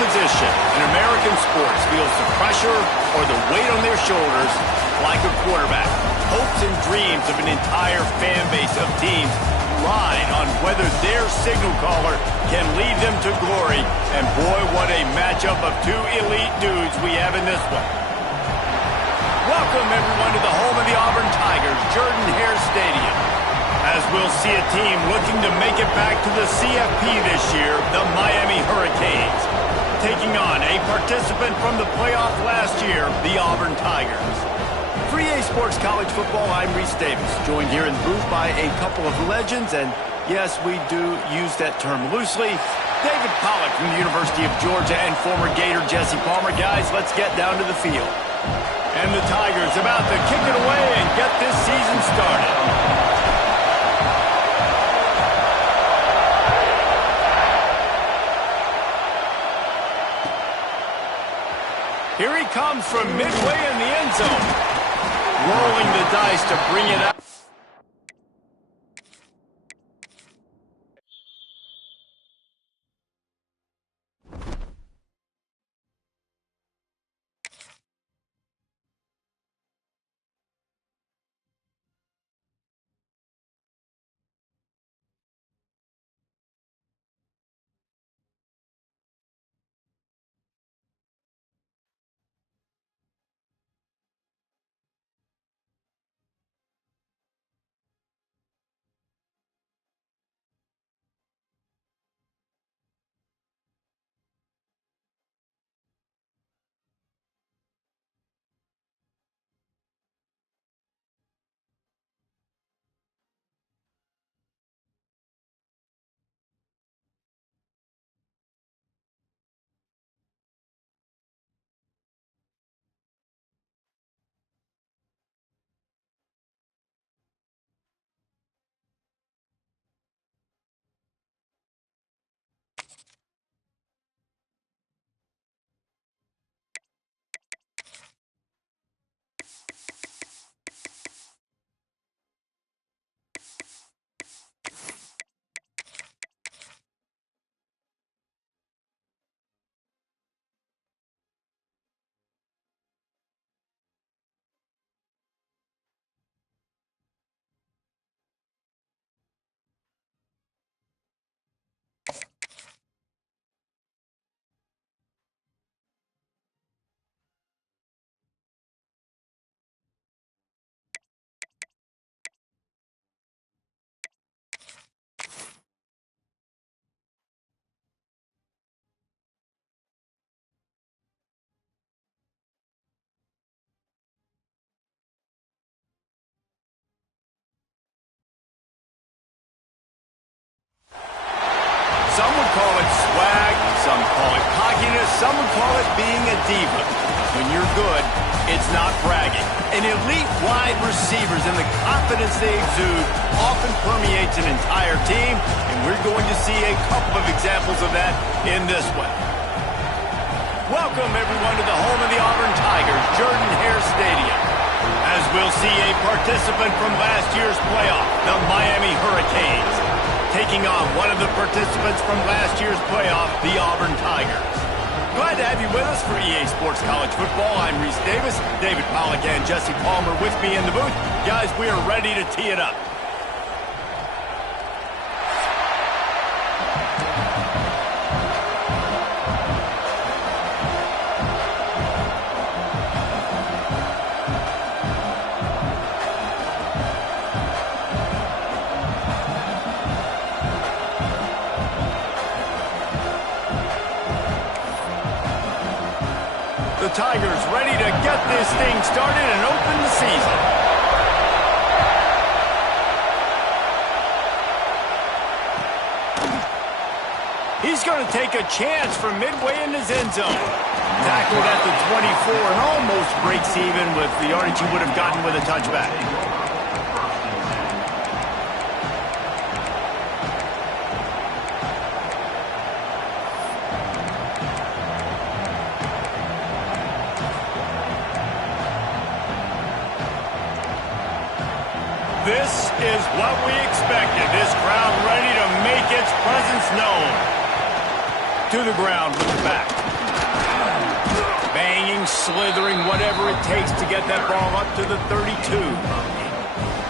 position in American sports feels the pressure or the weight on their shoulders like a quarterback. Hopes and dreams of an entire fan base of teams ride on whether their signal caller can lead them to glory. And boy, what a matchup of two elite dudes we have in this one. Welcome, everyone, to the home of the Auburn Tigers, Jordan-Hare Stadium. As we'll see a team looking to make it back to the CFP this year, the Miami Hurricanes, taking on a participant from the playoff last year, the Auburn Tigers. For EA Sports College Football, I'm Reese Davis, joined here in the booth by a couple of legends, and yes, we do use that term loosely. David Pollack from the University of Georgia and former Gator Jesse Palmer. Guys, let's get down to the field. And the Tigers about to kick it away and get this season started. Here he comes from midway in the end zone. Rolling the dice to bring it up. Some would call it swag, some call it cockiness, some would call it being a diva. When you're good, it's not bragging. And elite wide receivers and the confidence they exude often permeates an entire team, and we're going to see a couple of examples of that in this one. Welcome, everyone, to the home of the Auburn Tigers, Jordan-Hare Stadium. As we'll see a participant from last year's playoff, the Miami Hurricanes, taking on one of the participants from last year's playoff, the Auburn Tigers. Glad to have you with us for EA Sports College Football. I'm Reese Davis, David Pollack and Jesse Palmer with me in the booth. Guys, we are ready to tee it up. The Tigers ready to get this thing started and open the season. He's going to take a chance from midway in his end zone. Tackled at the 24 and almost breaks even with the yardage he would have gotten with a touchback. This is what we expected. This crowd ready to make its presence known. To the ground with the back. Banging, slithering, whatever it takes to get that ball up to the 32.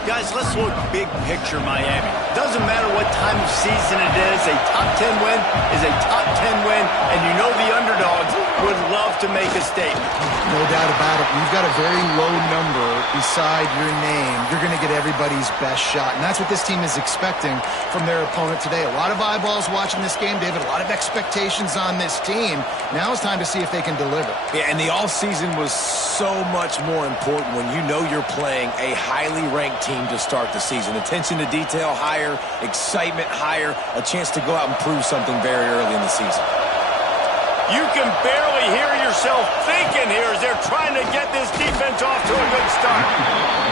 Guys, let's look big picture Miami. Doesn't matter what time of season it is, a top 10 win is a top 10 win, and you know the underdogs would love to make a statement. No doubt about it. You've got a very low number beside your name. You're going to get everybody's best shot, and that's what this team is expecting from their opponent today. A lot of eyeballs watching this game, David. A lot of expectations on this team. Now it's time to see if they can deliver. Yeah, and the offseason was so much more important when you know you're playing a highly ranked team to start the season. Attention to detail higher, excitement higher, a chance to go out and prove something very early in the season. You can barely hear yourself thinking here as they're trying to get this defense off to a good start.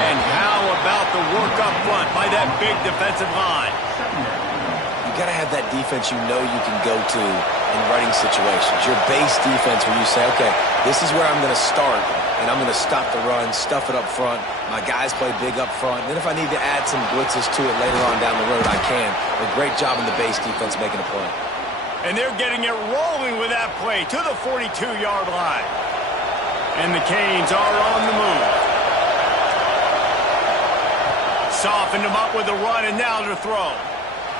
And how about the work up front by that big defensive line? You got to have that defense you know you can go to in running situations. Your base defense where you say, okay, this is where I'm going to start, and I'm going to stop the run, stuff it up front. My guys play big up front. Then if I need to add some blitzes to it later on down the road, I can. A great job in the base defense making a play. And they're getting it rolling with that play to the 42-yard line. And the Canes are on the move. Softened them up with a run, and now to throw.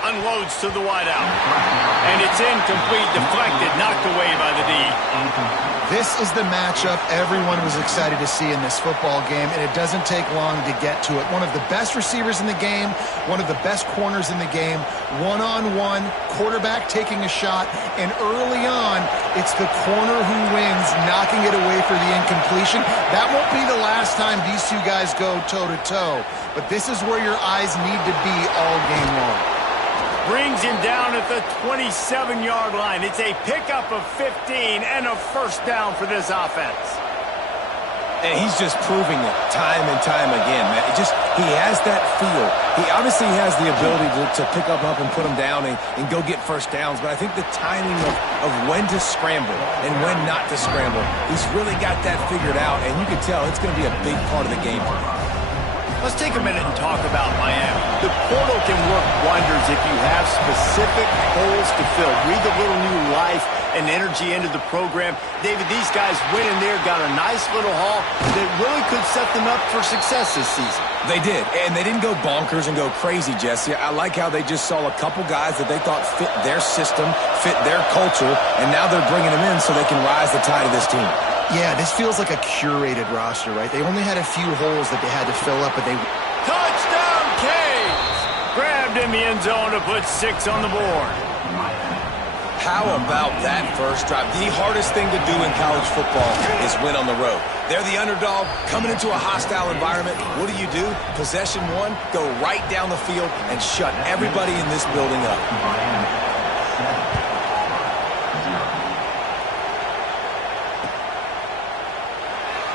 Unloads to the wideout. And it's incomplete, deflected, knocked away by the D. This is the matchup everyone was excited to see in this football game, and it doesn't take long to get to it. One of the best receivers in the game, one of the best corners in the game, one-on-one, quarterback taking a shot, and early on, it's the corner who wins, knocking it away for the incompletion. That won't be the last time these two guys go toe-to-toe, but this is where your eyes need to be all game long. Brings him down at the 27-yard line. It's a pickup of 15 and a first down for this offense. And he's just proving it time and time again, man. He has that feel. He obviously has the ability to pick up and put him down and go get first downs, but I think the timing of when to scramble and when not to scramble, he's really got that figured out, and you can tell it's going to be a big part of the game. Let's take a minute and talk about Miami. The portal can work wonders if you have specific holes to fill. Breathe a little new life and energy into the program. David, these guys went in there, got a nice little haul that really could set them up for success this season. They did, and they didn't go bonkers and go crazy, Jesse. I like how they just saw a couple guys that they thought fit their system, fit their culture, and now they're bringing them in so they can rise the tide of this team. Yeah, this feels like a curated roster, right? They only had a few holes that they had to fill up, but they... Touchdown, Canes! Grabbed in the end zone to put 6 on the board. How about that first drive? The hardest thing to do in college football is win on the road. They're the underdog, coming into a hostile environment. What do? Possession one, go right down the field and shut everybody in this building up.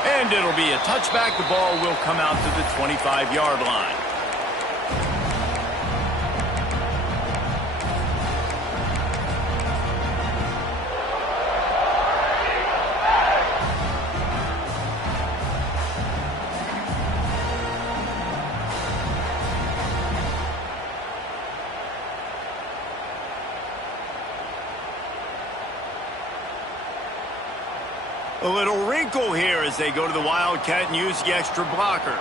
And it'll be a touchback. The ball will come out to the 25-yard line. A little wrinkle here as they go to the Wildcat and use the extra blocker.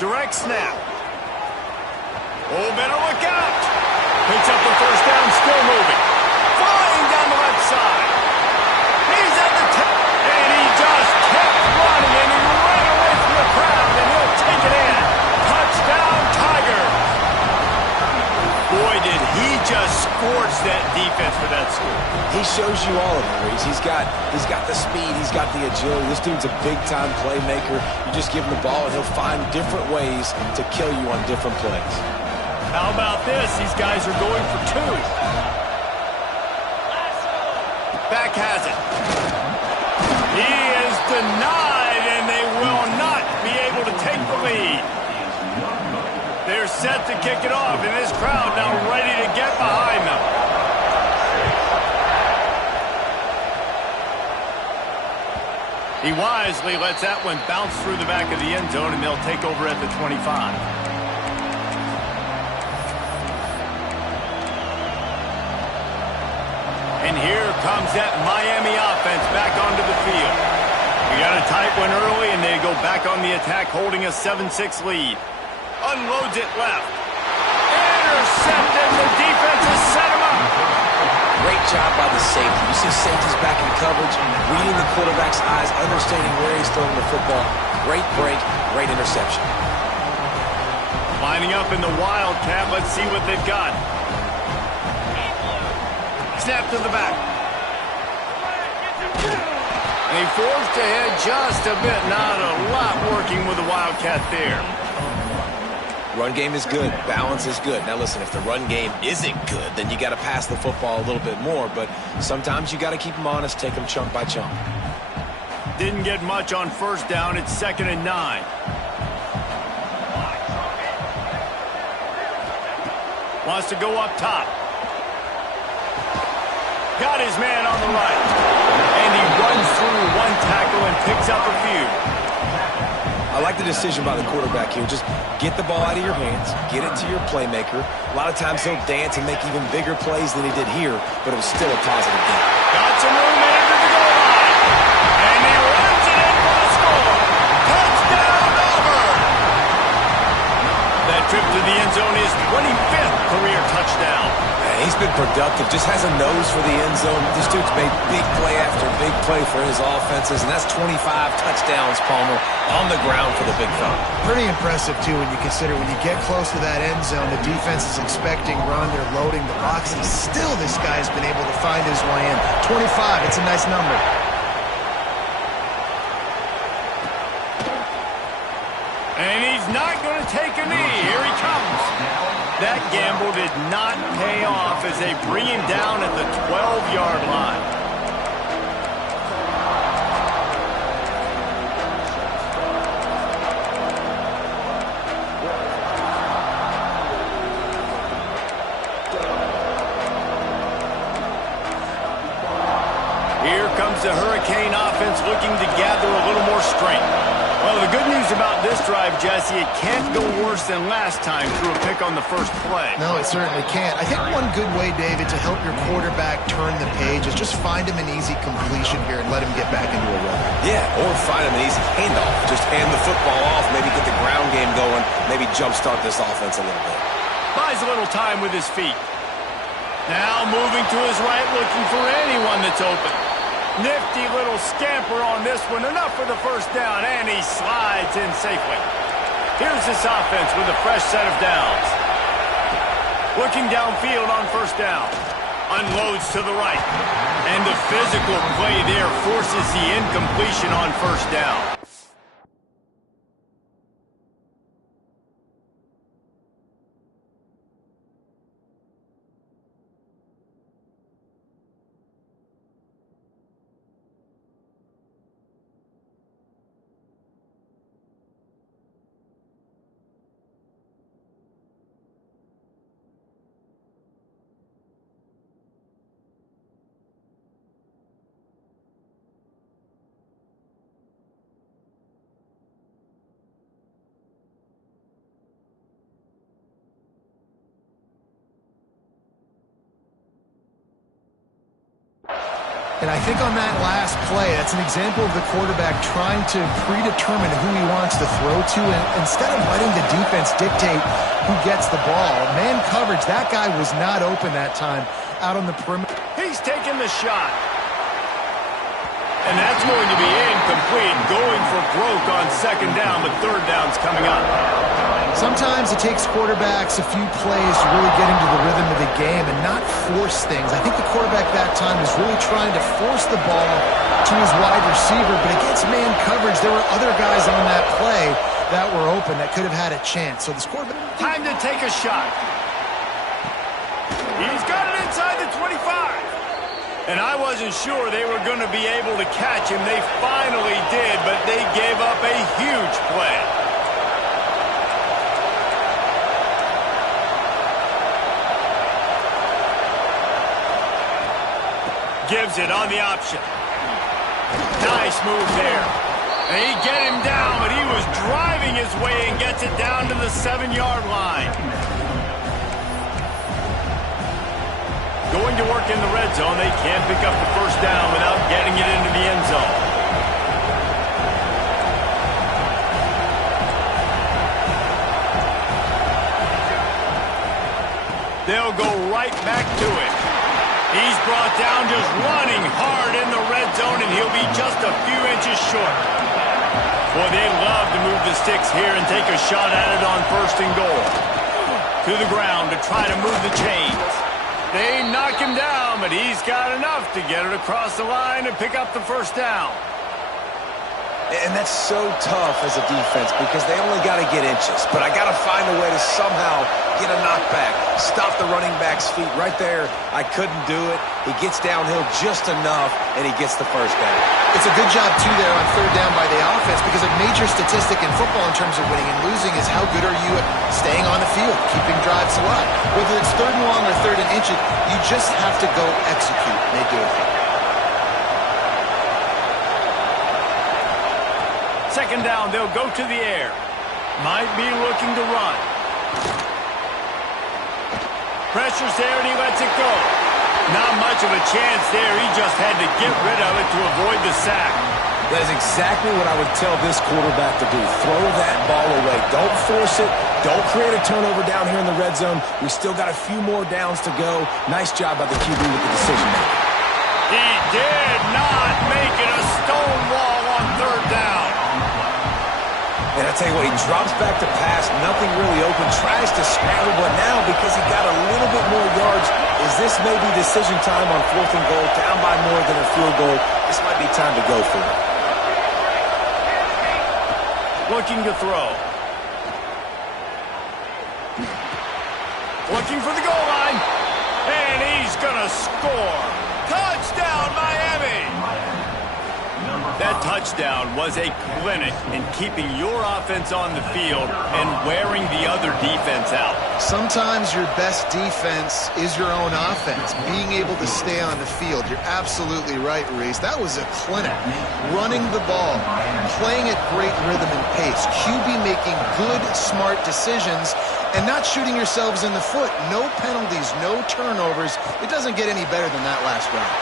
Direct snap. Oh, better look out. Picks up the first down, still moving. Flying down the left side. He's at the top. And he just kept running, and he ran away from the crowd, and he'll take it in. Touchdown, Tiger. Boy, did he just scorch that defense for that score. He shows you all of it, Reese. He's got the speed, he's got the agility. This dude's a big-time playmaker. You just give him the ball, and he'll find different ways to kill you on different plays. How about this? These guys are going for 2. Back has it. He is denied, and they will not be able to take the lead. They're set to kick it off, and this crowd now ready to get behind them. He wisely lets that one bounce through the back of the end zone, and they'll take over at the 25. And here comes that Miami offense back onto the field. We got a tight one early, and they go back on the attack, holding a 7-6 lead. Unloads it left. Intercepted. The defense has set him up. Great job by the safety. You see safeties back in coverage, reading the quarterback's eyes, understanding where he's throwing the football. Great break, great interception. Lining up in the Wildcat. Let's see what they've got. Snap to the back. And he forced ahead just a bit. Not a lot working with the Wildcat there. Run game is good. Balance is good. Now listen, if the run game isn't good, then you got to pass the football a little bit more. But sometimes you got to keep them honest, take them chunk by chunk. Didn't get much on first down. It's 2nd and 9. Wants to go up top. Got his man on the right. And he runs through one tackle and picks up a few. I like the decision by the quarterback here. Just get the ball out of your hands, get it to your playmaker. A lot of times he'll dance and make even bigger plays than he did here, but it was still a positive game. Got some room into the goal line. And he runs it in for the score. Touchdown, Auburn! That trip to the end zone is 25th career touchdown. He's been productive, just has a nose for the end zone. This dude's made big play after big play for his offenses, and that's 25 touchdowns, Palmer, on the ground for the big fella. Pretty impressive, too, when you consider when you get close to that end zone, the defense is expecting run, they're loading the box, and still this guy's been able to find his way in. 25, it's a nice number. And he's not going to take a knee. Here he comes. That gamble did not pay off as they bring him down at the 12-yard line. Here comes the Hurricane offense looking to gather a little more strength. Well, the good news about this drive, Jesse, it can't go worse than last time through a pick on the first play. No, it certainly can't. I think one good way, David, to help your quarterback turn the page is just find him an easy completion here and let him get back into a rhythm. Yeah, or find him an easy handoff. Just hand the football off, maybe get the ground game going, maybe jumpstart this offense a little bit. Buys a little time with his feet. Now moving to his right, looking for anyone that's open. Nifty little scamper on this one. Enough for the first down, and he slides in safely. Here's this offense with a fresh set of downs. Looking downfield on first down. Unloads to the right. And the physical play there forces the incompletion on first down. And I think on that last play, that's an example of the quarterback trying to predetermine who he wants to throw to, and instead of letting the defense dictate who gets the ball. Man coverage, that guy was not open that time out on the perimeter. He's taking the shot. And that's going to be incomplete, going for broke on second down, but third down's coming up. Sometimes it takes quarterbacks a few plays to really get into the rhythm of the game and not force things. I think the quarterback that time was really trying to force the ball to his wide receiver, but against man coverage, there were other guys on that play that were open that could have had a chance. So this quarterback... Time to take a shot. He's got it inside the 25. And I wasn't sure they were going to be able to catch him. They finally did, but they gave up a huge play. Gives it on the option. Nice move there. And he get him down, but he was driving his way and gets it down to the 7-yard line. going to work in the red zone. They can't pick up the first down without getting it into the end zone. They'll go right back to it. He's brought down just running hard in the red zone, and he'll be just a few inches short. Boy, they love to move the sticks here and take a shot at it on 1st and goal. To the ground to try to move the chains. They knock him down, but he's got enough to get it across the line and pick up the first down. And that's so tough as a defense because they only got to get inches. But I got to find a way to somehow get a knockback, stop the running back's feet right there. I couldn't do it. He gets downhill just enough, and he gets the first down. It's a good job, too, there on 3rd down by the offense because a major statistic in football in terms of winning and losing is how good are you at staying on the field, keeping drives alive. Whether it's 3rd and long or 3rd and inches, you just have to go execute, and they do it. 2nd down, they'll go to the air. Might be looking to run. Pressure's there, and he lets it go. Not much of a chance there. He just had to get rid of it to avoid the sack. That is exactly what I would tell this quarterback to do. Throw that ball away. Don't force it. Don't create a turnover down here in the red zone. We still got a few more downs to go. Nice job by the QB with the decision making. He did not make it a stone wall on 3rd down. And I tell you what, he drops back to pass, nothing really open, tries to scramble, but now because he got a little bit more yards, is this maybe decision time on 4th and goal, down by more than a field goal? This might be time to go for it. Looking to throw. Looking for the goal line. And he's going to score. Touchdown, Miami! That touchdown was a clinic in keeping your offense on the field and wearing the other defense out. Sometimes your best defense is your own offense, being able to stay on the field. You're absolutely right, Reese. That was a clinic. Running the ball, playing at great rhythm and pace, QB making good, smart decisions, and not shooting yourselves in the foot. No penalties, no turnovers. It doesn't get any better than that last round.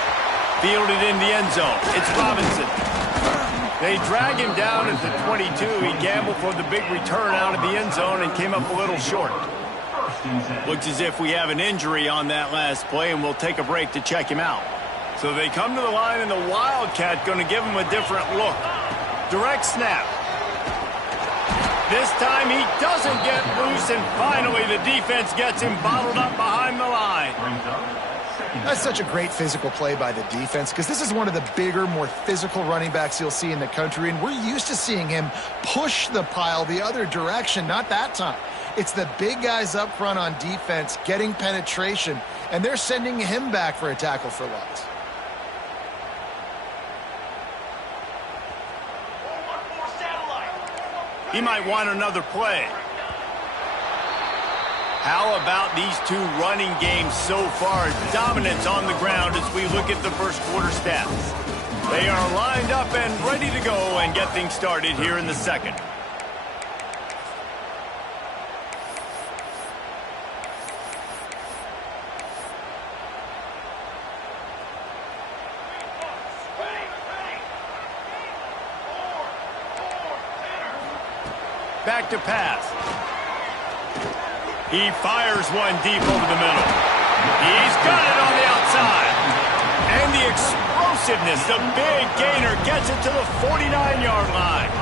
Fielded in the end zone. It's Robinson. They drag him down at the 22. He gambled for the big return out of the end zone and came up a little short. Looks as if we have an injury on that last play, and we'll take a break to check him out. So they come to the line, and the Wildcat going to give him a different look. Direct snap. This time he doesn't get loose, and finally the defense gets him bottled up behind the line. That's such a great physical play by the defense because this is one of the bigger, more physical running backs you'll see in the country, and we're used to seeing him push the pile the other direction. Not that time. It's the big guys up front on defense getting penetration, and they're sending him back for a tackle for loss. He might want another play. How about these two running games so far? Dominance on the ground as we look at the first quarter stats. They are lined up and ready to go and get things started here in the second. Back to pass. He fires one deep over the middle. He's got it on the outside. And the explosiveness, the big gainer gets it to the 49-yard line.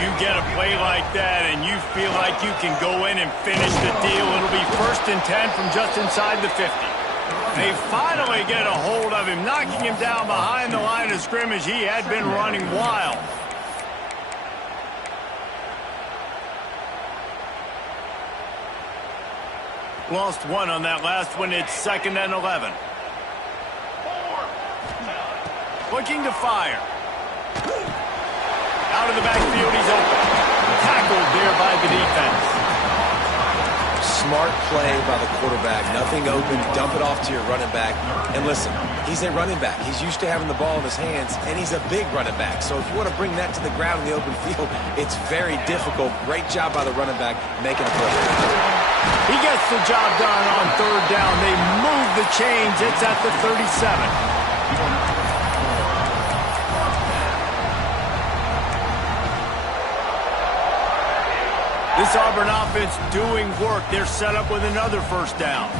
You get a play like that and you feel like you can go in and finish the deal. It'll be 1st and 10 from just inside the 50. They finally get a hold of him, knocking him down behind the line of scrimmage. He had been running wild. Lost one on that last one. It's 2nd and 11. Looking to fire. Out of the backfield, he's open. Tackled there by the defense. Smart play by the quarterback. Nothing open. Dump it off to your running back. And listen, he's a running back. He's used to having the ball in his hands, and he's a big running back. So if you want to bring that to the ground in the open field, it's very difficult. Great job by the running back making a play. He gets the job done on third down. They move the chains. It's at the 37. This Auburn offense doing work. They're set up with another first down.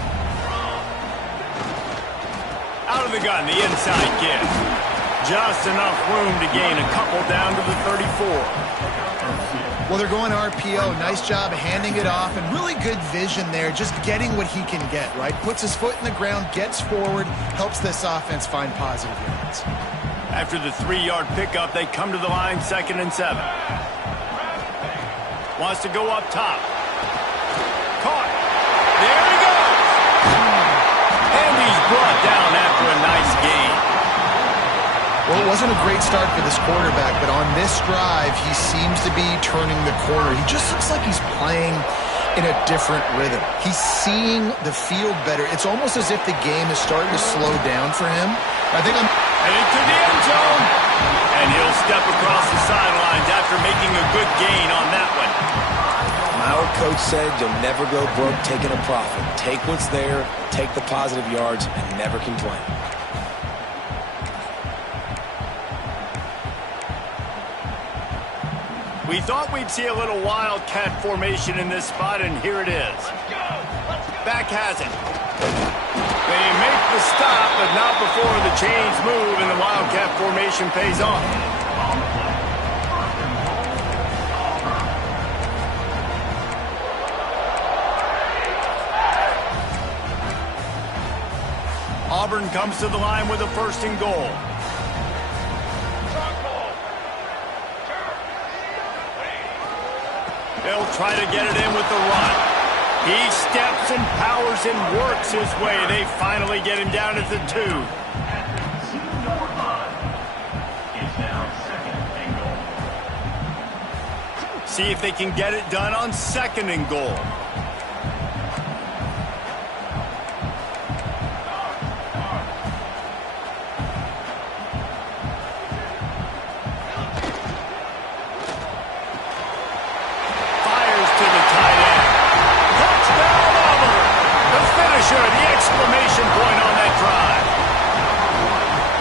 Out of the gun, the inside give. Just enough room to gain a couple down to the 34. Well, they're going RPO. Nice job handing it off, and really good vision there, just getting what he can get, right? Puts his foot in the ground, gets forward, helps this offense find positive yards. After the 3-yard pickup, they come to the line, 2nd and 7. Wants to go up top. Caught. There he goes. And he's brought down after a nice gain. Well, it wasn't a great start for this quarterback, but on this drive, he seems to be turning the corner. He just looks like he's playing in a different rhythm. He's seeing the field better. It's almost as if the game is starting to slow down for him. I think I'm heading to the end zone. And he'll step across the sidelines after making a good gain on that one. My old coach said you'll never go broke taking a profit. Take what's there, take the positive yards, and never complain. We thought we'd see a little wildcat formation in this spot, and here it is. Back has it. They make the stop, but not before the chains move and the wildcat formation pays off. Auburn comes to the line with a 1st and goal. They'll try to get it in with the run. He steps and powers and works his way. They finally get him down at the 2. See if they can get it done on 2nd and goal. The exclamation point on that drive.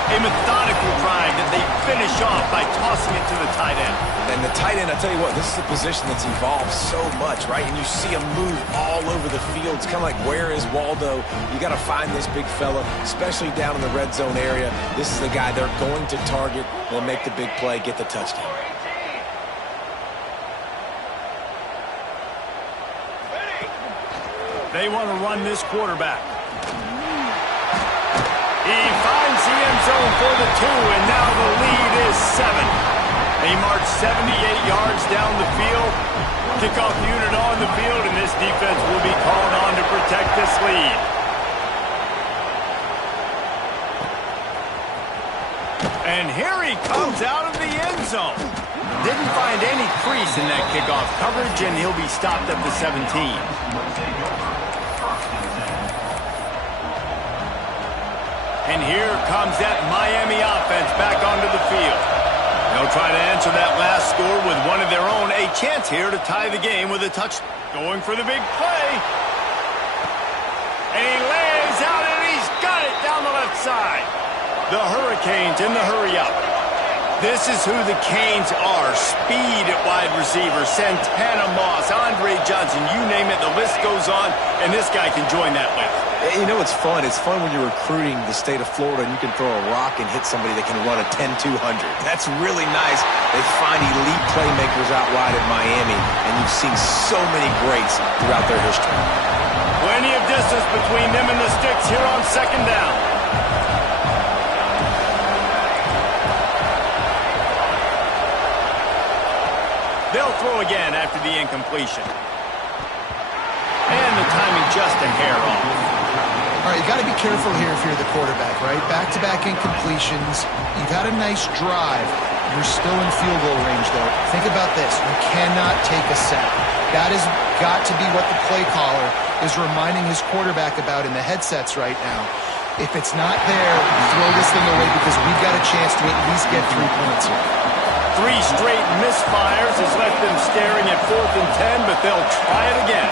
A methodical drive that they finish off by tossing it to the tight end. And the tight end, I tell you what, this is a position that's evolved so much, right? And you see him move all over the field. It's kind of like, where is Waldo? You got to find this big fella, especially down in the red zone area. This is the guy they're going to target. They'll make the big play, get the touchdown. They want to run this quarterback. He finds the end zone for the 2, and now the lead is 7. They march 78 yards down the field. Kickoff unit on the field, and this defense will be called on to protect this lead. And here he comes out of the end zone. Didn't find any crease in that kickoff coverage, and he'll be stopped at the 17. And here comes that Miami offense back onto the field. They'll try to answer that last score with one of their own. A chance here to tie the game with a touch. Going for the big play. And he lays out, and he's got it down the left side. The Hurricanes in the hurry-up. This is who the Canes are. Speed at wide receiver. Santana Moss, Andre Johnson, you name it, the list goes on, and this guy can join that list. You know, it's fun. It's fun when you're recruiting the state of Florida and you can throw a rock and hit somebody that can run a 10-200. That's really nice. They find elite playmakers out wide at Miami, and you've seen so many greats throughout their history. Plenty of distance between them and the sticks here on 2nd down. They'll throw again after the incompletion. And the timing just a hair off. All right, you got to be careful here if you're the quarterback, right? Back-to-back incompletions. You've had a nice drive. You're still in field goal range, though. Think about this. You cannot take a sack. That has got to be what the play caller is reminding his quarterback about in the headsets right now. If it's not there, throw this thing away because we've got a chance to at least get 3 points here. 3 straight misfires has left them staring at 4th and 10, but they'll try it again.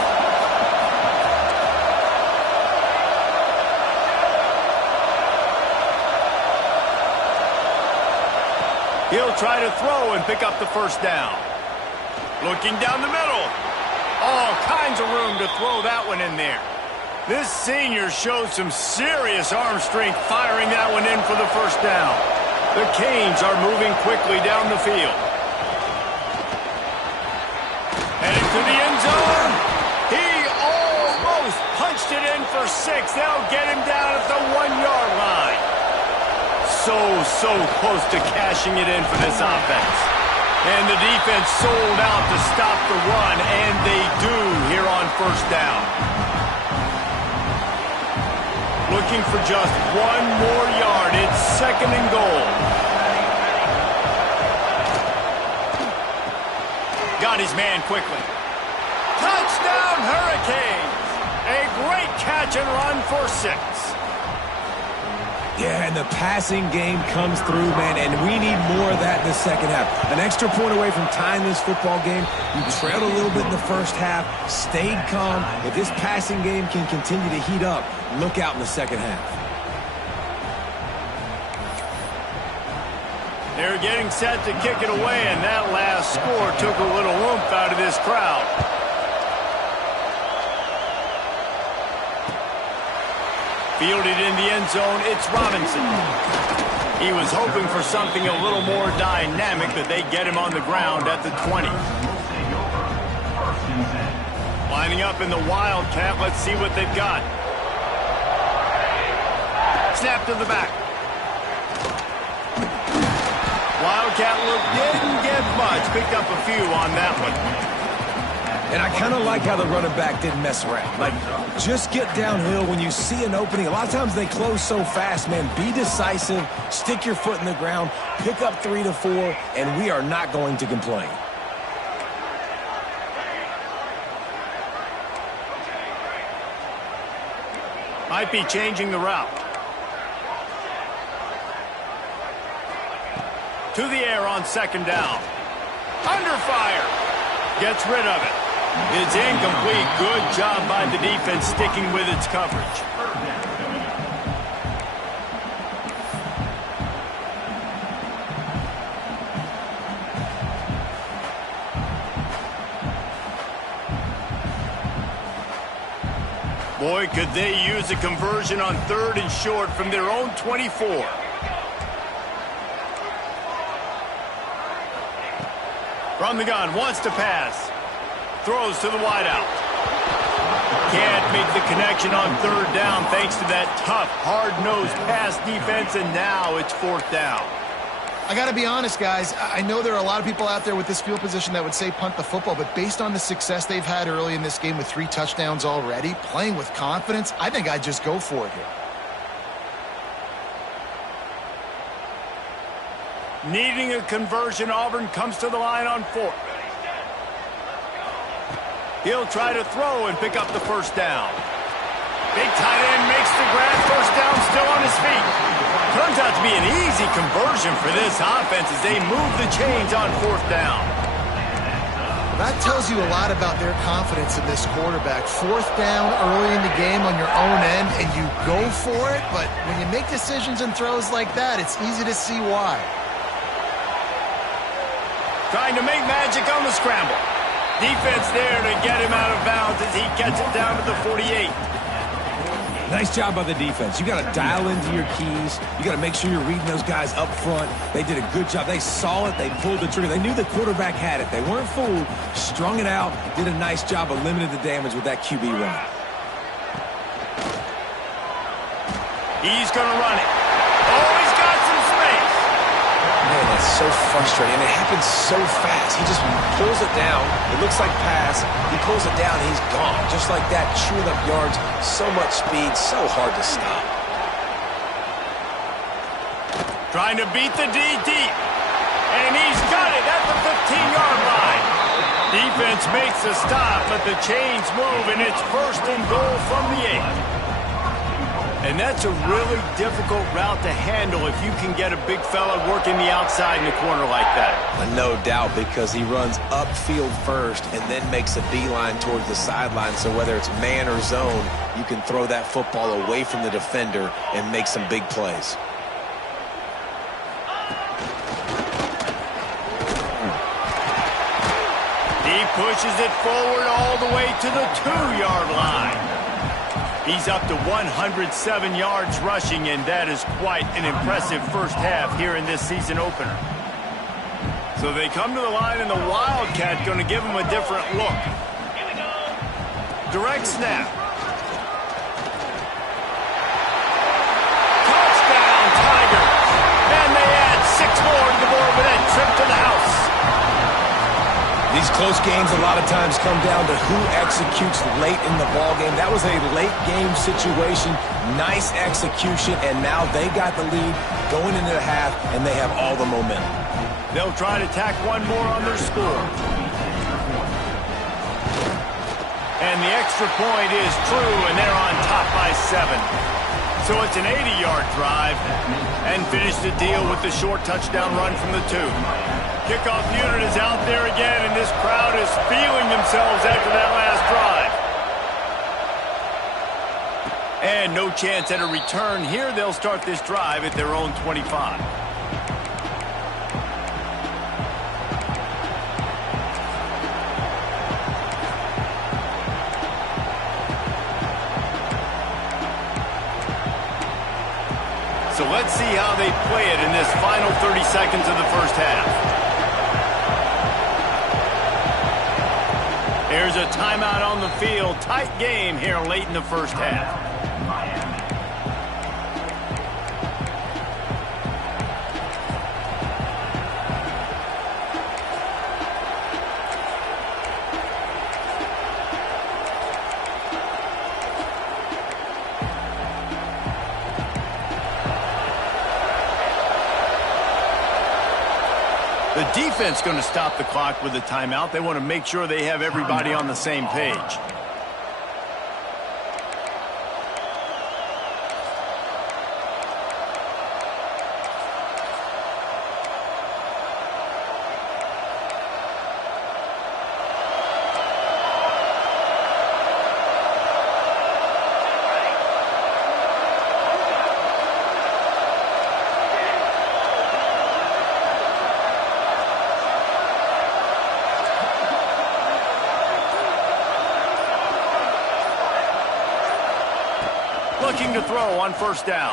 try to throw and pick up the first down. Looking down the middle. All kinds of room to throw that one in there. This senior showed some serious arm strength firing that one in for the first down. The Canes are moving quickly down the field. Heading to the end zone. He almost punched it in for 6. They'll get him down at the 1-yard line. So close to cashing it in for this offense. And the defense sold out to stop the run, and they do here on first down. Looking for just 1 more yard. It's 2nd and goal. Got his man quickly. Touchdown, Hurricanes! A great catch and run for 6. Yeah, and the passing game comes through, man, and we need more of that in the second half. An extra point away from tying this football game. You trailed a little bit in the first half, stayed calm. If this passing game can continue to heat up, look out in the second half. They're getting set to kick it away, and that last score took a little oomph out of this crowd. Fielded in the end zone, it's Robinson. He was hoping for something a little more dynamic, but they get him on the ground at the 20. Lining up in the Wildcat, let's see what they've got. Snap to the back. Wildcat look didn't get much, picked up a few on that one. And I kind of like how the running back didn't mess around. Like, just get downhill when you see an opening. A lot of times they close so fast, man. Be decisive, stick your foot in the ground, pick up 3 to 4, and we are not going to complain. Might be changing the route. To the air on 2nd down. Under fire. Gets rid of it. It's incomplete. Good job by the defense sticking with its coverage. Boy, could they use a conversion on 3rd and short from their own 24. From the gun, wants to pass. Throws to the wideout. Can't make the connection on 3rd down thanks to that tough, hard-nosed pass defense, and now it's 4th down. I got to be honest, guys. I know there are a lot of people out there with this field position that would say punt the football, but based on the success they've had early in this game with 3 touchdowns already, playing with confidence, I think I'd just go for it here. Needing a conversion, Auburn comes to the line on 4th. He'll try to throw and pick up the first down. Big tight end makes the grab, first down, still on his feet. Turns out to be an easy conversion for this offense as they move the chains on 4th down. That tells you a lot about their confidence in this quarterback. 4th down early in the game on your own end, and you go for it, but when you make decisions and throws like that, it's easy to see why. Trying to make magic on the scramble. Defense there to get him out of bounds as he gets it down to the 48. Nice job by the defense. You got to dial into your keys. You got to make sure you're reading those guys up front. They did a good job. They saw it. They pulled the trigger. They knew the quarterback had it. They weren't fooled. Strung it out. Did a nice job of limiting the damage with that QB run. He's going to run it. Oh, he's got some space. Man, that's so frustrating. And it happens so fast. He just pulls it down. It looks like pass. He pulls it down. He's gone. Just like that, chewing up yards. So much speed. So hard to stop. Trying to beat the D deep. And he's got it at the 15-yard line. Defense makes a stop, but the chains move, and it's 1st and goal from the 8. And that's a really difficult route to handle if you can get a big fella working the outside in the corner like that. No doubt, because he runs upfield first and then makes a beeline towards the sideline. So whether it's man or zone, you can throw that football away from the defender and make some big plays. pushes it forward all the way to the 2-yard line. He's up to 107 yards rushing, and that is quite an impressive first half here in this season opener. So they come to the line, and the Wildcat going to give them a different look. Direct snap. Touchdown, Tigers. And they add 6 more to the board with that trip to the house. These close games a lot of times come down to who executes late in the ball game. That was a late game situation. Nice execution, and now they got the lead going into the half, and they have all the momentum. They'll try to tack one more on their score. And the extra point is true, and they're on top by 7. So it's an 80-yard drive, and finish the deal with the short touchdown run from the 2. Kickoff unit is out there again, and this crowd is feeling themselves after that last drive. And no chance at a return here. They'll start this drive at their own 25. So let's see how they play it in this final 30 seconds of the first half. There's a timeout on the field. Tight game here late in the first half. The defense going to stop the clock with a timeout. They want to make sure they have everybody on the same page. Looking to throw on first down.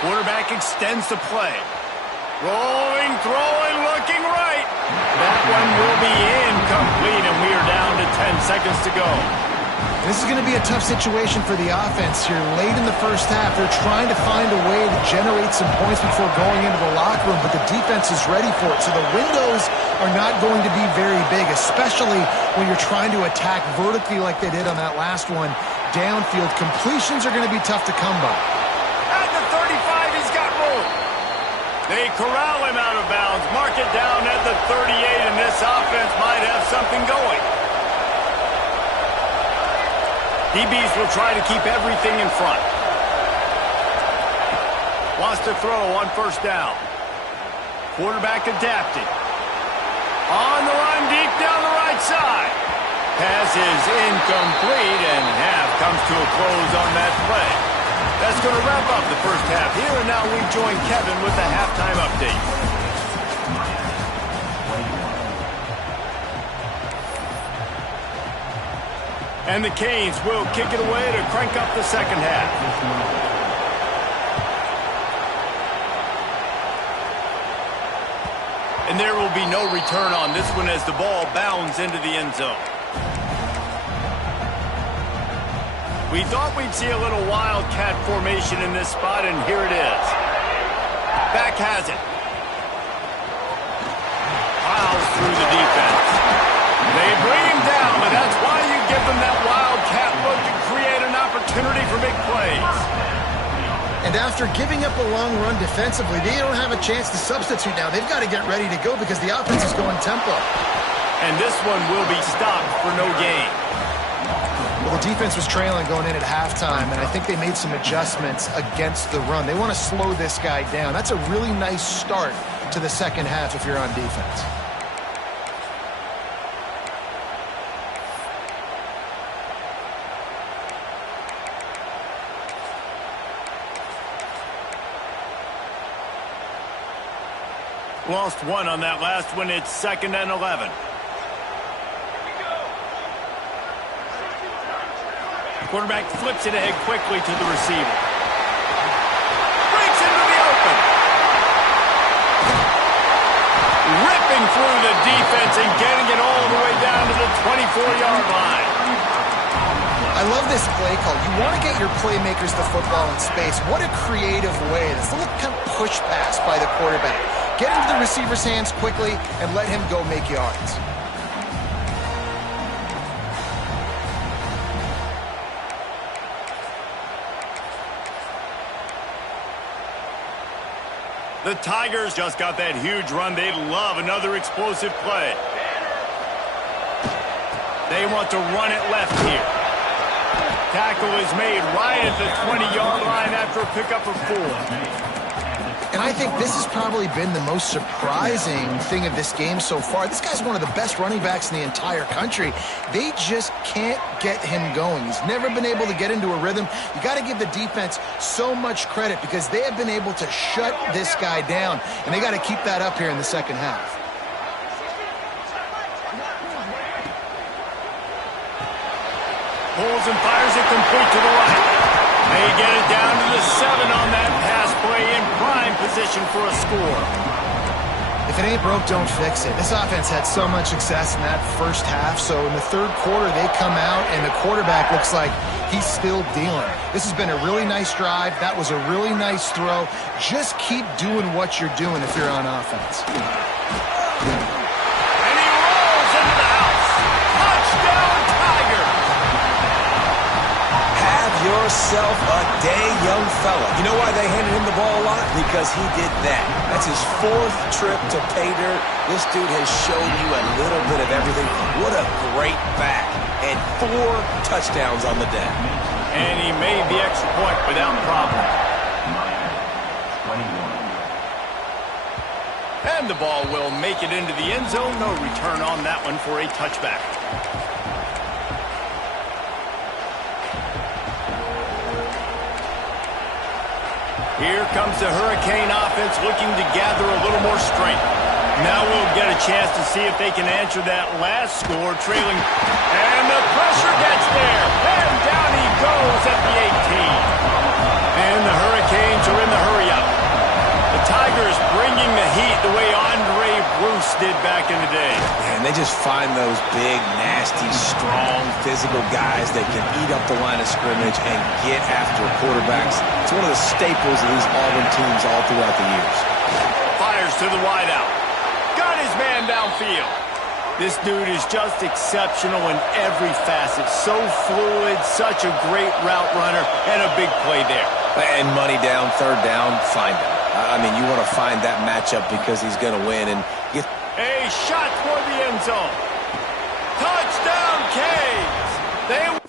Quarterback extends the play. Rolling, throwing, looking right. That one will be incomplete, and we are down to 10 seconds to go. This is going to be a tough situation for the offense here. Late in the first half, they're trying to find a way to generate some points before going into the locker room, but the defense is ready for it. So the windows are not going to be very big, especially when you're trying to attack vertically like they did on that last one. Downfield completions are going to be tough to come by. At the 35, he's got room. They corral him out of bounds, mark it down at the 38, and this offense might have something going. DBs will try to keep everything in front. Wants to throw on first down. Quarterback adapted. On the run, deep down the right side. Pass is incomplete, and half comes to a close on that play. That's going to wrap up the first half here, and now we join Kevin with the halftime update. And the Canes will kick it away to crank up the second half. And there will be no return on this one as the ball bounds into the end zone. We thought we'd see a little wildcat formation in this spot, and here it is. Back has it. Piles through the defense. They bring him down, but that's why you give them that wildcat look to create an opportunity for big plays. And after giving up a long run defensively, they don't have a chance to substitute now. They've got to get ready to go because the offense is going tempo. And this one will be stopped for no gain. Well, the defense was trailing going in at halftime, and I think they made some adjustments against the run. They want to slow this guy down. That's a really nice start to the second half if you're on defense. Lost one on that last one. It's 2nd and 11. Quarterback flips it ahead quickly to the receiver. Breaks into the open. Ripping through the defense and getting it all the way down to the 24-yard line. I love this play call. You want to get your playmakers the football in space. What a creative way. This little kind of push pass by the quarterback. Get into the receiver's hands quickly and let him go make yards. The Tigers just got that huge run. They'd love another explosive play. They want to run it left here. Tackle is made right at the 20-yard line after a pickup of 4. And I think this has probably been the most surprising thing of this game so far. This guy's one of the best running backs in the entire country. They just can't get him going. He's never been able to get into a rhythm. You got to give the defense so much credit because they have been able to shut this guy down, and they got to keep that up here in the second half. Pulls and fires it complete to the right. They get it down to the 7 on that pass play in prime position for a score. If it ain't broke, don't fix it. This offense had so much success in that first half, so in the third quarter they come out and the quarterback looks like he's still dealing. This has been a really nice drive. That was a really nice throw. Just keep doing what you're doing if you're on offense. And he rolls into the house. Touchdown, Tiger. Have yourself a day, young fella. You know why they handed him the ball a lot? Because he did that. That's his 4th trip to pay dirt. This dude has shown you a little bit of everything. What a great back. And 4 touchdowns on the day. And he made the extra point without problem. And the ball will make it into the end zone. No return on that one for a touchback. Here comes the Hurricane offense looking to gather a little more strength. Now we'll get a chance to see if they can answer that last score, trailing. And the pressure gets there. And down he goes at the 18. And the Hurricanes are in the hurry-up. The Tigers bringing the heat the way Andre Bruce did back in the day. And they just find those big, nasty, strong, physical guys that can eat up the line of scrimmage and get after quarterbacks. It's one of the staples of these Auburn teams all throughout the years. Fires to the wideout. Got his man downfield. This dude is just exceptional in every facet. So fluid, such a great route runner, and a big play there. And money down, third down, find him. I mean, you want to find that matchup because he's going to win and get a shot for the end zone. Touchdown, Canes. They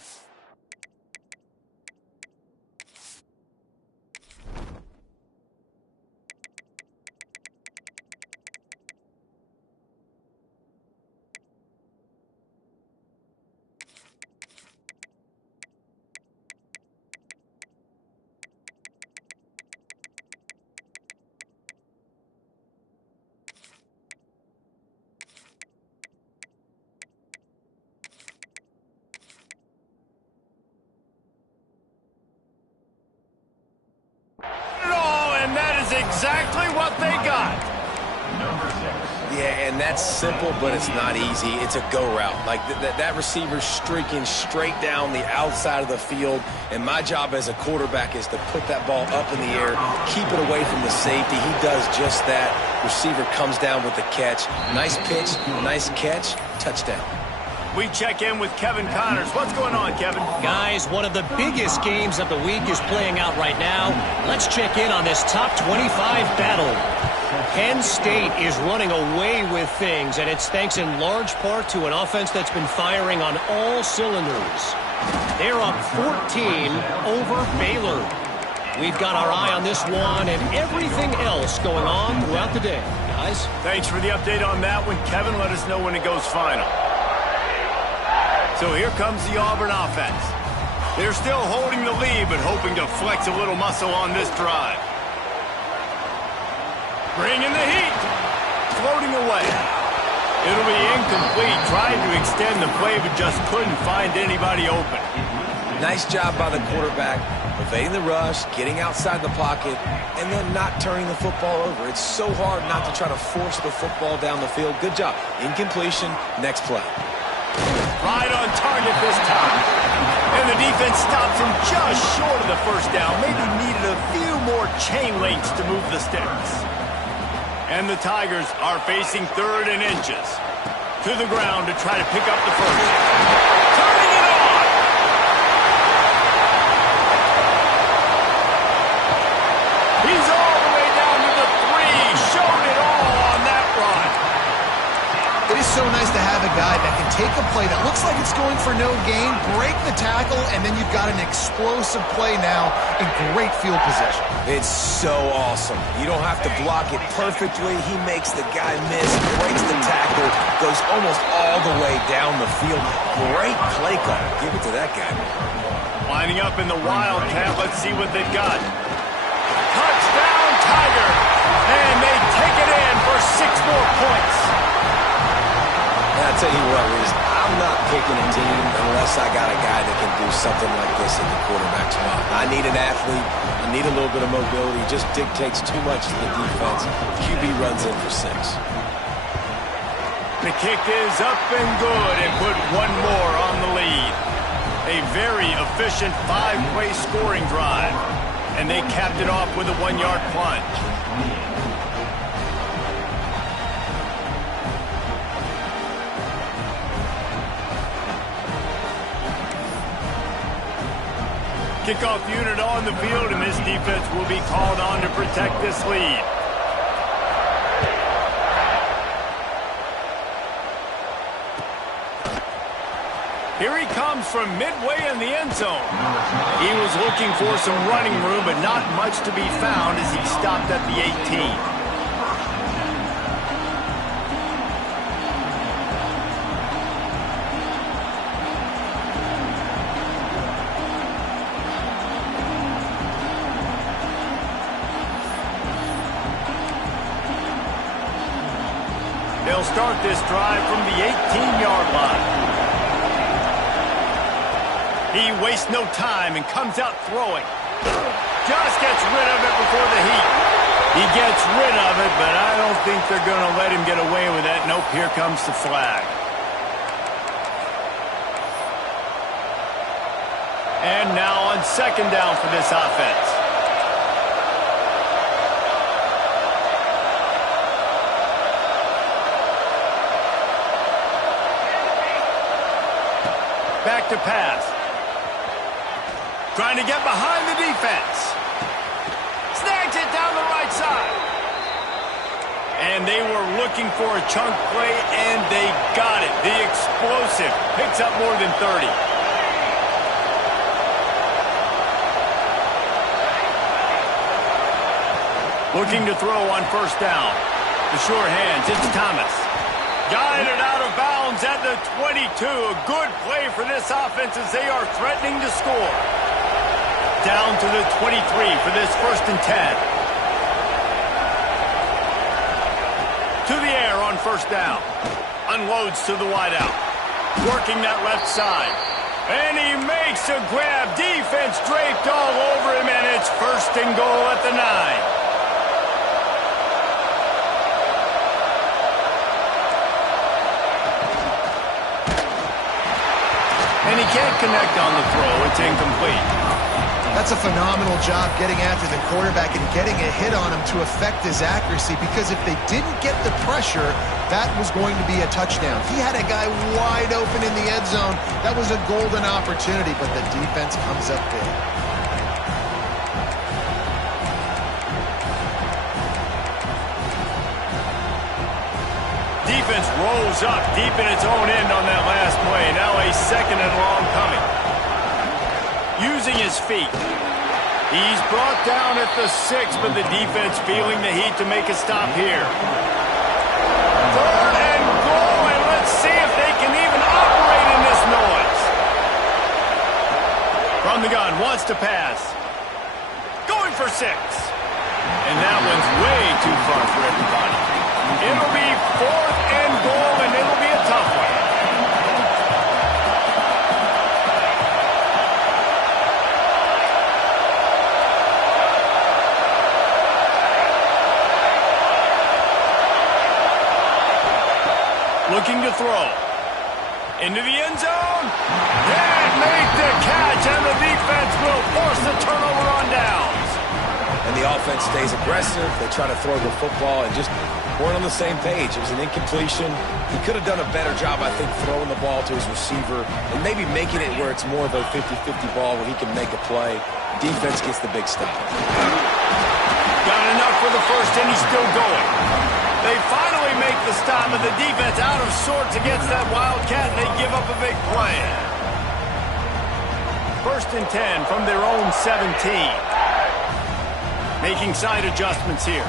exactly what they got. Yeah, and that's simple, but it's not easy. It's a go route. Like that receiver's streaking straight down the outside of the field, and my job as a quarterback is to put that ball up in the air, keep it away from the safety. He does just that. Receiver comes down with the catch. Nice pitch, nice catch, touchdown. We check in with Kevin Connors. What's going on, Kevin? Guys, one of the biggest games of the week is playing out right now. Let's check in on this top 25 battle. Penn State is running away with things, and it's thanks in large part to an offense that's been firing on all cylinders. They're up 14 over Baylor. We've got our eye on this one and everything else going on throughout the day. Guys? Thanks for the update on that one, Kevin. Let us know when it goes final. So here comes the Auburn offense. They're still holding the lead, but hoping to flex a little muscle on this drive. Bringing the heat. Floating away. It'll be incomplete. Trying to extend the play, but just couldn't find anybody open. Nice job by the quarterback, evading the rush, getting outside the pocket, and then not turning the football over. It's so hard not to try to force the football down the field. Good job. Incompletion. Next play. Right on target this time. And the defense stops him just short of the first down. Maybe needed a few more chain links to move the sticks. And the Tigers are facing 3rd and inches. To the ground to try to pick up the first. Turning it on! He's all the way down to the 3. Showed it all on that run. It is so nice to have a guy that can take a play that looks like it's going for no gain, break the tackle, and then you've got an explosive play now in great field position. It's so awesome. You don't have to block it perfectly. He makes the guy miss, breaks the tackle, goes almost all the way down the field. Great play call. Give it to that guy. Lining up in the Wildcat. Let's see what they've got. Touchdown, Tiger! And they take it in for 6 more points. I'll tell you what, Reese, I'm not picking a team unless I got a guy that can do something like this at the quarterback spot. I need an athlete. I need a little bit of mobility. It just dictates too much to the defense. QB runs in for 6. The kick is up and good and put 1 more on the lead. A very efficient 5-play scoring drive. And they capped it off with a 1-yard plunge. Kickoff unit on the field, and this defense will be called on to protect this lead. Here he comes from midway in the end zone. He was looking for some running room, but not much to be found as he stopped at the 18. They'll start this drive from the 18-yard line. He wastes no time and comes out throwing. Just gets rid of it before the heat. He gets rid of it, but I don't think they're going to let him get away with that. Nope, here comes the flag. And now on 2nd down for this offense. Back to pass. Trying to get behind the defense. Snags it down the right side. And they were looking for a chunk play, and they got it. The explosive picks up more than 30. Looking to throw on 1st down. The sure hands, it's Thomas. Guided out of bounds at the 22. A good play for this offense as they are threatening to score. Down to the 23 for this 1st and 10. To the air on 1st down. Unloads to the wideout. Working that left side. And he makes a grab. Defense draped all over him, and it's 1st and goal at the 9. And he can't connect on the throw. It's incomplete. That's a phenomenal job getting after the quarterback and getting a hit on him to affect his accuracy, because if they didn't get the pressure, that was going to be a touchdown. He had a guy wide open in the end zone. That was a golden opportunity, but the defense comes up big. Defense rolls up deep in its own end on that last play. Now a 2nd and long coming. Using his feet. He's brought down at the 6, but the defense feeling the heat to make a stop here. 3rd and goal, and let's see if they can even operate in this noise. From the gun, wants to pass. Going for 6. And that one's way too far for everybody. It'll be 4th and goal, and it'll be a tough one. Looking to throw. Into the end zone. And make the catch, and the defense will force the turnover on downs. And the offense stays aggressive. They try to throw the football and just weren't on the same page. It was an incompletion. He could have done a better job, I think, throwing the ball to his receiver and maybe making it where it's more of a 50-50 ball where he can make a play. Defense gets the big stop. Got enough for the first, and he's still going. They finally make the stop, and the defense out of sorts against that Wildcat, and they give up a big play. 1st and 10 from their own 17. Making side adjustments here.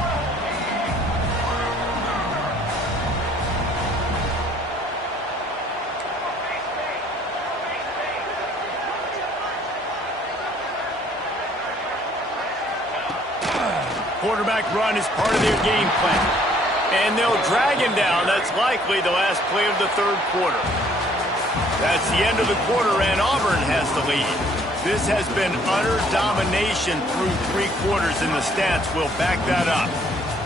Quarterback run is part of their game plan. And they'll drag him down. That's likely the last play of the 3rd quarter. That's the end of the quarter, and Auburn has the lead. This has been utter domination through 3 quarters, and the stats will back that up.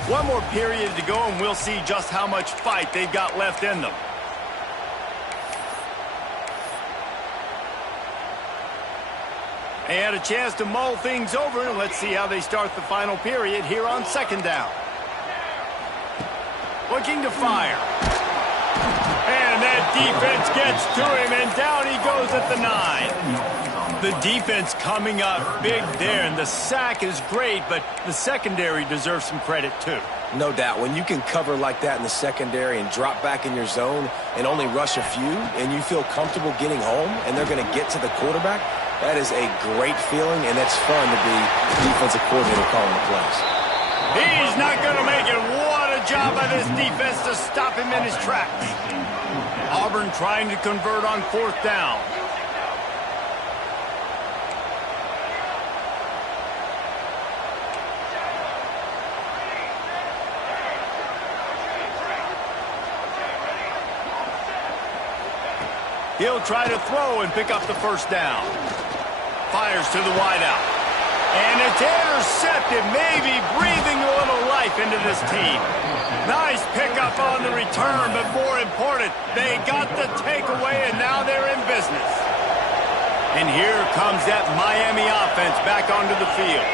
One more period to go, and we'll see just how much fight they've got left in them. They had a chance to mull things over, and let's see how they start the final period here on 2nd down. Looking to fire. And that defense gets to him, and down he goes at the 9. The defense coming up big there, and the sack is great, but the secondary deserves some credit too. No doubt. When you can cover like that in the secondary and drop back in your zone and only rush a few, and you feel comfortable getting home, and they're going to get to the quarterback, that is a great feeling, and it's fun to be the defensive coordinator calling the plays. He's not going to make it. What a job by this defense to stop him in his tracks. Auburn trying to convert on 4th down. He'll try to throw and pick up the 1st down. Fires to the wideout. And it's intercepted, maybe breathing a little life into this team. Nice pickup on the return, but more important, they got the takeaway, and now they're in business. And here comes that Miami offense back onto the field.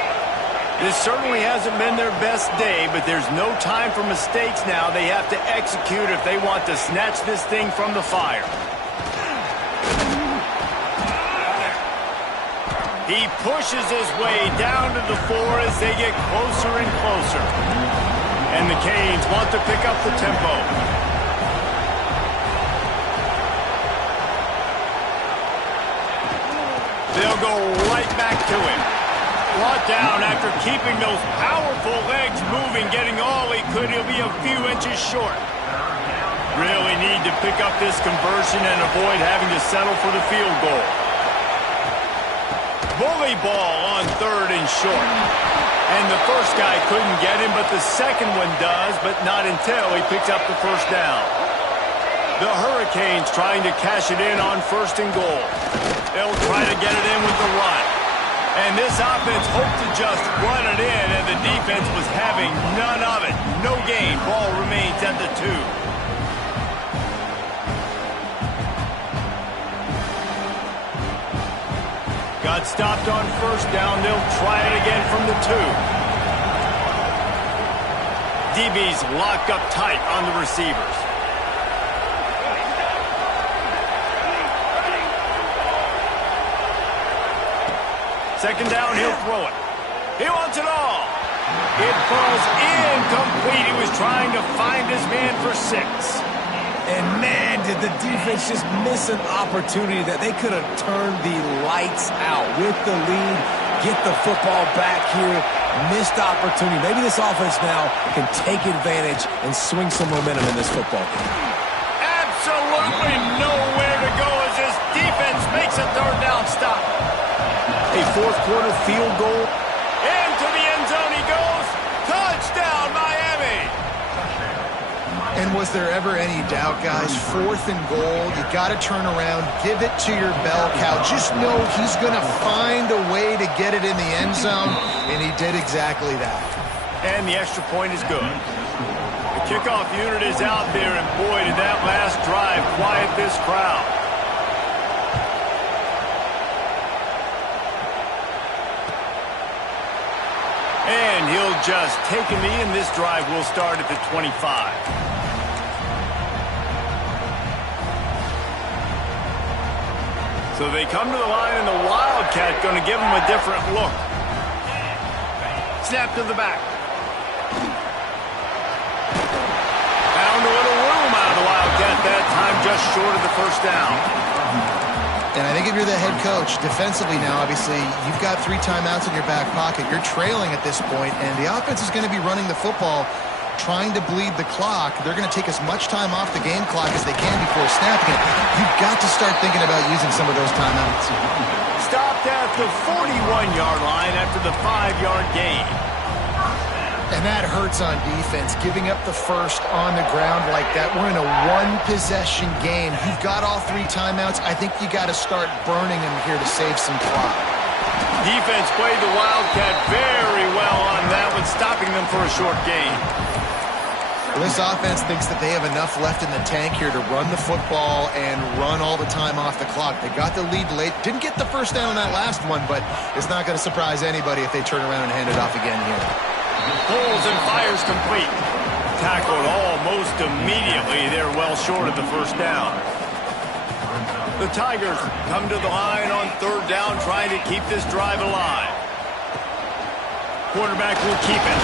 This certainly hasn't been their best day, but there's no time for mistakes now. They have to execute if they want to snatch this thing from the fire. He pushes his way down to the 4 as they get closer and closer. And the Canes want to pick up the tempo. They'll go right back to him. Brought down after keeping those powerful legs moving, getting all he could. He'll be a few inches short. Really need to pick up this conversion and avoid having to settle for the field goal. Bully ball on 3rd and short. And the first guy couldn't get him, but the second one does, but not until he picks up the 1st down. The Hurricanes trying to cash it in on 1st and goal. They'll try to get it in with the run. And this offense hoped to just run it in, and the defense was having none of it. No gain. Ball remains at the 2. Got stopped on 1st down. They'll try it again from the 2. DB's locked up tight on the receivers. Second down, he'll throw it. He wants it all. It falls incomplete. He was trying to find his man for 6. And man, did the defense just miss an opportunity that they could have turned the lights out with the lead, get the football back here, missed opportunity. Maybe this offense now can take advantage and swing some momentum in this football game. Absolutely nowhere to go as this defense makes a 3rd down stop. A 4th quarter field goal. Into the end zone he goes. Touchdown, Miami. And was there ever any doubt, guys? 4th and goal, you got to turn around, give it to your bell cow. Just know he's going to find a way to get it in the end zone, and he did exactly that. And the extra point is good. The kickoff unit is out there, and boy, did that last drive quiet this crowd. And he'll just take a knee, and this drive will start at the 25. So they come to the line, and the Wildcat going to give them a different look. Snap to the back. Found a little room out of the Wildcat that time, just short of the first down. And I think if you're the head coach, defensively now, obviously, you've got 3 timeouts in your back pocket. You're trailing at this point, and the offense is going to be running the football, trying to bleed the clock. They're going to take as much time off the game clock as they can before snapping it. You've got to start thinking about using some of those timeouts. Stopped at the 41-yard line after the 5-yard gain. And that hurts on defense, giving up the first on the ground like that. We're in a one-possession game. You've got all 3 timeouts. I think you got to start burning them here to save some clock. Defense played the Wildcat very well on that one, stopping them for a short gain. Well, this offense thinks that they have enough left in the tank here to run the football and run all the time off the clock. They got the lead late. Didn't get the first down on that last one, but it's not going to surprise anybody if they turn around and hand it off again here. Pulls and fires complete. Tackled almost immediately. They're well short of the first down. The Tigers come to the line on 3rd down, trying to keep this drive alive. Quarterback will keep it.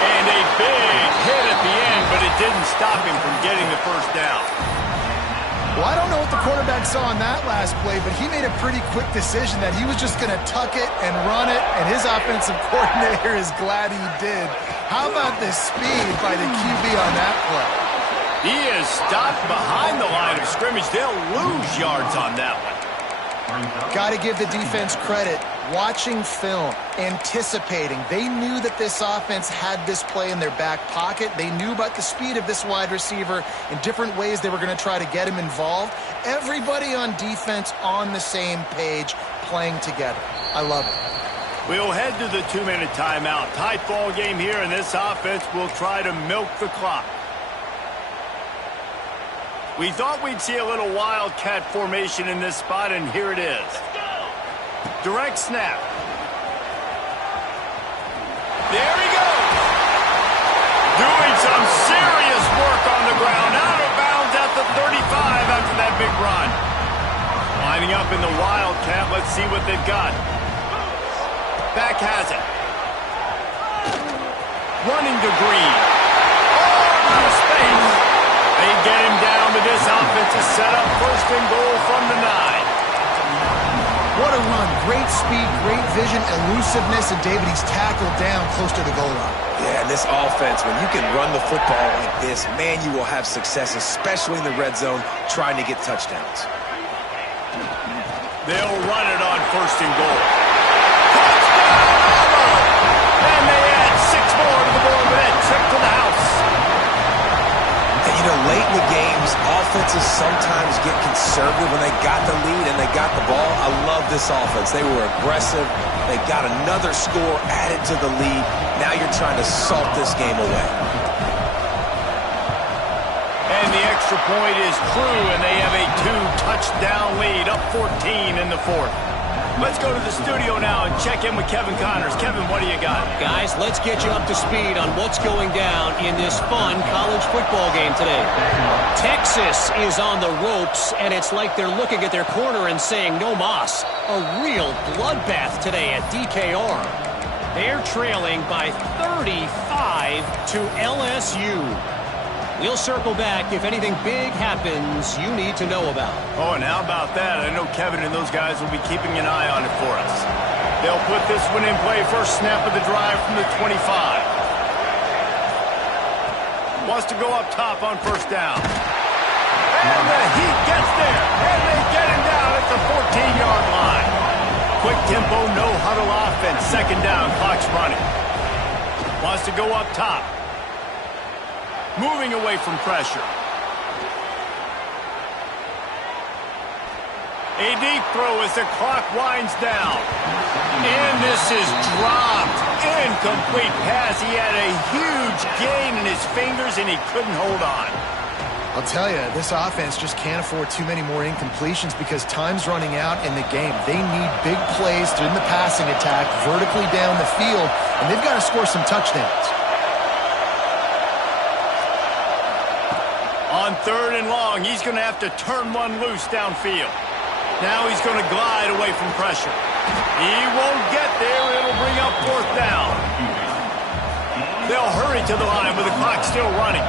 And a big hit at the end, but it didn't stop him from getting the first down. Well, I don't know what the quarterback saw on that last play, but he made a pretty quick decision that he was just going to tuck it and run it, and his offensive coordinator is glad he did. How about the speed by the QB on that play? He is stopped behind the line of scrimmage. They'll lose yards on that one. Got to give the defense credit. Watching film, anticipating. They knew that this offense had this play in their back pocket. They knew about the speed of this wide receiver in different ways they were going to try to get him involved. Everybody on defense on the same page, playing together. I love it. We'll head to the 2-minute timeout. Tight ball game here, and this offense will try to milk the clock. We thought we'd see a little Wildcat formation in this spot, and here it is. Direct snap. There he goes. Doing some serious work on the ground. Out of bounds at the 35 after that big run. Lining up in the Wildcat. Let's see what they've got. Back has it. Running to Green. Oh, out of space. They get him down, but this offense is set up 1st and goal from the 9. What a run. Great speed, great vision, elusiveness, and David, he's tackled down close to the goal line. Yeah, and this offense, when you can run the football like this, man, you will have success, especially in the red zone, trying to get touchdowns. They'll run it on 1st and goal. Touchdown! And they add 6 more to the board with that trip to the house. And, you know, late in the games, offenses sometimes get conservative when they got the lead and they got the ball. I love this offense. They were aggressive. They got another score added to the lead. Now you're trying to salt this game away. And the extra point is true, and they have a 2-touchdown lead, up 14 in the 4th. Let's go to the studio now and check in with Kevin Connors. Kevin, what do you got? Guys, let's get you up to speed on what's going down in this fun college football game today. Texas is on the ropes, and it's like they're looking at their corner and saying, no mas. A real bloodbath today at DKR. They're trailing by 35 to LSU. We'll circle back if anything big happens you need to know about. Oh, and how about that? I know Kevin and those guys will be keeping an eye on it for us. They'll put this one in play. First snap of the drive from the 25. Wants to go up top on 1st down. And the Heat gets there. And they get him down at the 14-yard line. Quick tempo, no huddle offense. 2nd down, clock's running. Wants to go up top. Moving away from pressure. A deep throw as the clock winds down. And this is dropped. Incomplete pass. He had a huge gain in his fingers, and he couldn't hold on. I'll tell you, this offense just can't afford too many more incompletions because time's running out in the game. They need big plays in the passing attack, vertically down the field, and they've got to score some touchdowns. On 3rd and long, he's going to have to turn one loose downfield. Now he's going to glide away from pressure. He won't get there. It'll bring up 4th down. They'll hurry to the line with the clock still running.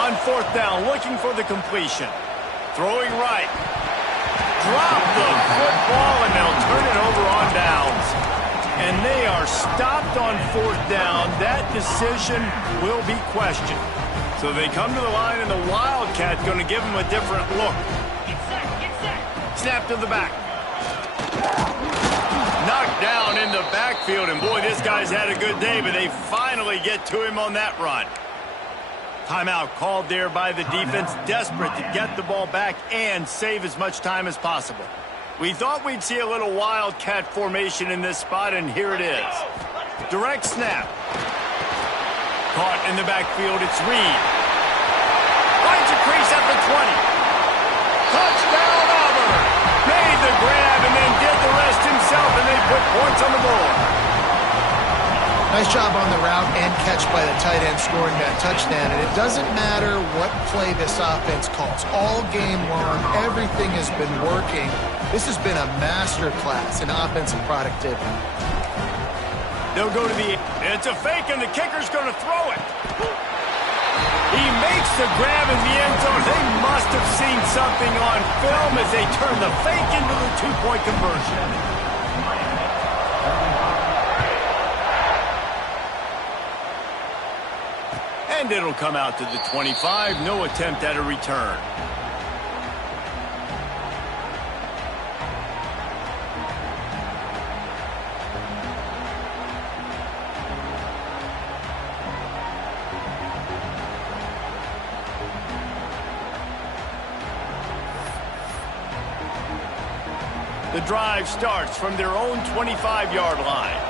On 4th down, looking for the completion. Throwing right. Drop the football, and they'll turn it over on downs. And they are stopped on 4th down. That decision will be questioned. So they come to the line, and the Wildcat's going to give them a different look. Get set. Snap to the back. Knocked down in the backfield, and boy, this guy's had a good day, but they finally get to him on that run. Timeout called there by the defense, desperate to get the ball back and save as much time as possible. We thought we'd see a little Wildcat formation in this spot, and here it is. Direct snap. Caught in the backfield, it's Reed. Finds a crease at the 20. Touchdown, Auburn! Made the grab and then did the rest himself, and they put points on the board. Nice job on the route and catch by the tight end scoring that touchdown. And it doesn't matter what play this offense calls. All game long, everything has been working. This has been a masterclass in offensive productivity. They'll go to the... It's a fake, and the kicker's going to throw it. He makes the grab in the end zone. They must have seen something on film as they turn the fake into the 2-point conversion. And it'll come out to the 25. No attempt at a return. The drive starts from their own 25-yard line.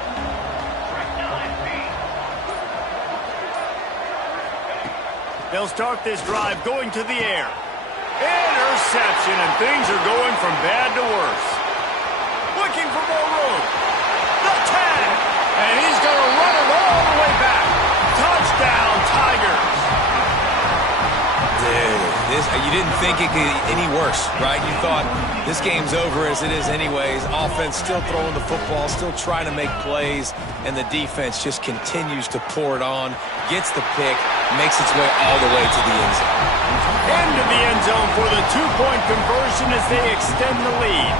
They'll start this drive going to the air. Interception, and things are going from bad to worse. Looking for more room. The tag, and he's going to run it all the way back. Touchdown, Tigers. You didn't think it could get any worse, right? You thought this game's over as it is anyways. Offense still throwing the football, still trying to make plays, and the defense just continues to pour it on, gets the pick, makes its way all the way to the end zone. Into the end zone for the 2-point conversion as they extend the lead.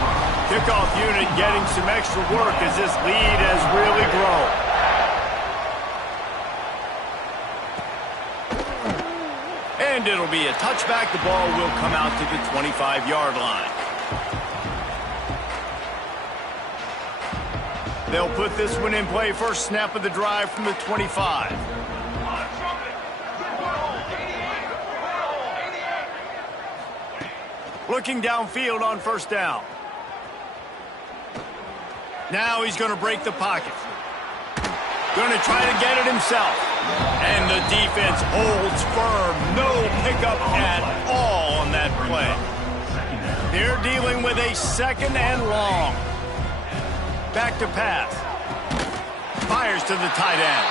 Kickoff unit getting some extra work as this lead has really grown. And it'll be a touchback. The ball will come out to the 25-yard line. They'll put this one in play. First snap of the drive from the 25. Looking downfield on first down. Now he's going to break the pocket. Going to try to get it himself. And the defense holds firm. No pickup at all on that play. They're dealing with a 2nd and long. Back to pass. Fires to the tight end.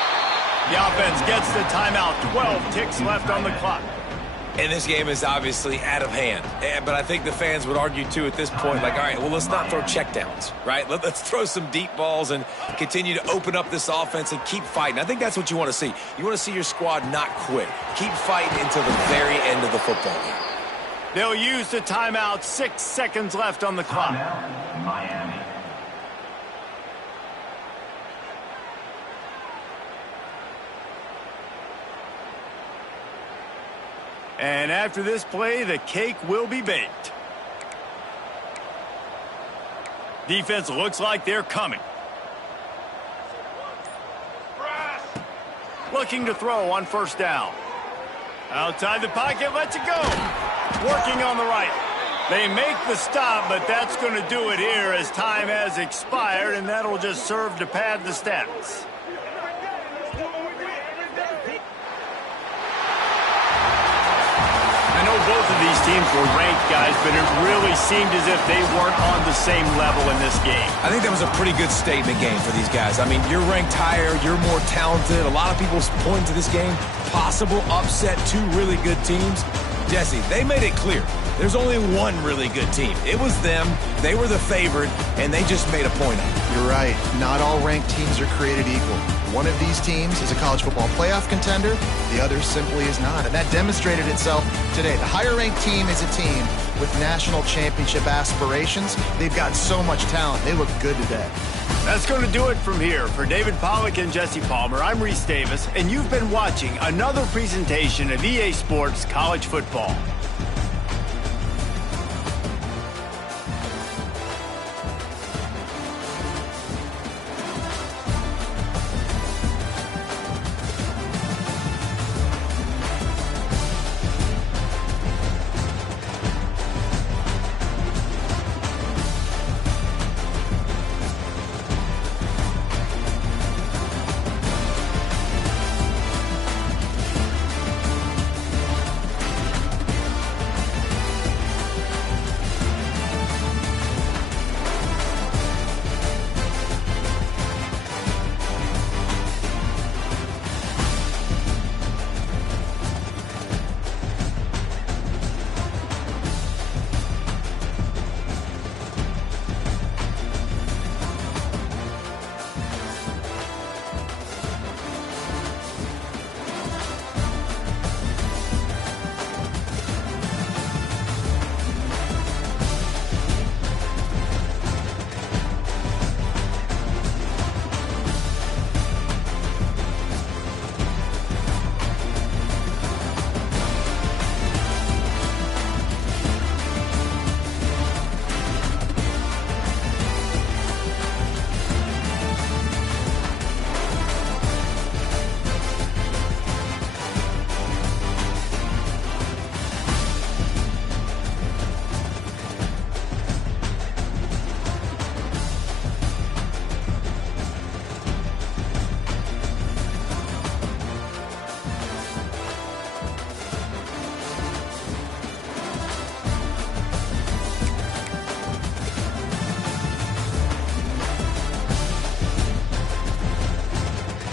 The offense gets the timeout. 12 ticks left on the clock. And this game is obviously out of hand. But I think the fans would argue, too, at this point, like, all right, well, let's not throw checkdowns, right? Let's throw some deep balls and continue to open up this offense and keep fighting. I think that's what you want to see. You want to see your squad not quit. Keep fighting until the very end of the football game. They'll use the timeout. 6 seconds left on the clock. Miami. And after this play, the cake will be baked. Defense looks like they're coming. Looking to throw on first down. Outside the pocket, lets it go. Working on the right. They make the stop, but that's going to do it here as time has expired, and that'll just serve to pad the stats. I know both of these teams were ranked, guys, but it really seemed as if they weren't on the same level in this game. I think that was a pretty good statement game for these guys. I mean, you're ranked higher, you're more talented. A lot of people point to this game, possible upset, two really good teams. Jesse, they made it clear. There's only one really good team. It was them. They were the favorite, and they just made a point of it. You're right. Not all ranked teams are created equal. One of these teams is a college football playoff contender. The other simply is not. And that demonstrated itself today. The higher-ranked team is a team with national championship aspirations. They've got so much talent. They look good today. That's going to do it from here. For David Pollack and Jesse Palmer, I'm Reese Davis, and you've been watching another presentation of EA Sports College Football.